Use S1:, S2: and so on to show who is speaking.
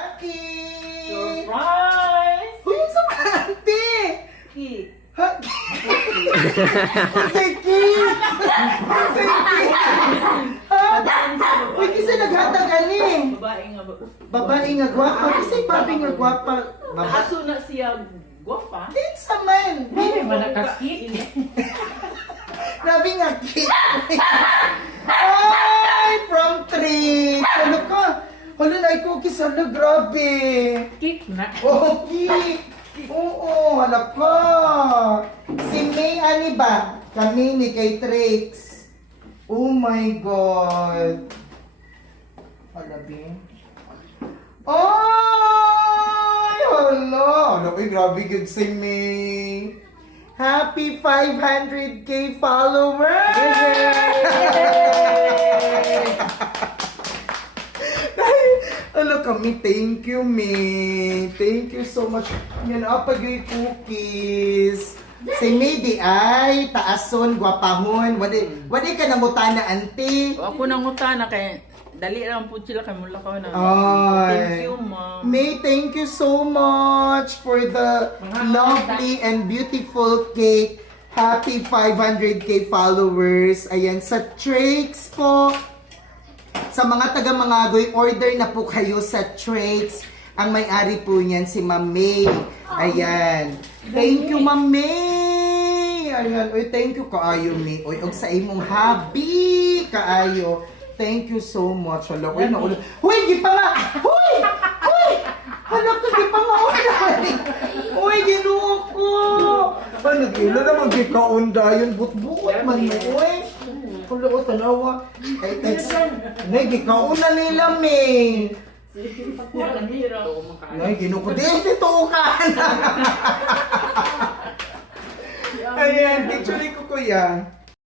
S1: Aki!
S2: Surprise!
S1: Huy, sa auntie!
S2: Cake.
S1: Ha? Say cake! Say cake! Ha? Uy, kasi naghatag ani.
S2: Babae nga ba?
S1: Babae nga gwapa. Kasi babae nga gwapa.
S2: Aso na siya gwapa.
S1: Kinsa man.
S2: Hindi man nakakit.
S1: Grabe nga cake. Ay, from three. Ano ka? Hala na cookies. Hala, grabe.
S2: Cake na.
S1: Oh, cake. Oo, hala ka. Si May, ani ba? Kami ni kay Trix. Oh my God. Hala, Bing. Ay, hala. Ano ko, grabe good si May. Happy 500k followers! Ay, Ano kami, thank you, May. Thank you so much. Yan, apag yung cookies. Si May di ay, taason, gwapahon. Wadi, wadi ka nangutana, auntie.
S2: Ako nang utana kay dali lang po sila kay mula ko na.
S1: Ay.
S2: Thank you, ma'am.
S1: May, thank you so much for the lovely and beautiful cake. Happy 500k followers. Ayan, sa Trix po. Sa mga taga Mangagoy, order na po kayo sa Trix. Ang may-ari po niyan si Ma'am May. Ayan. Thank you, Ma'am May. Ayan. Uy, thank you kaayo, May. Uy, og sa imong hobby kaayo. Thank you so much. Hala, uy, naulo. Uy, di pa nga. Uy! Uy! Hala ka, di pa nga ulan. Uy, ginuo ko. Ano, gila naman, di ka unda yun. But-but man uy. Hala ko, tanawa. Ay, text. Nay, di ka una nila,
S2: hirap.
S1: Nay, ginuo ko. Di, dito ka na. Ayan, picture ko kuya.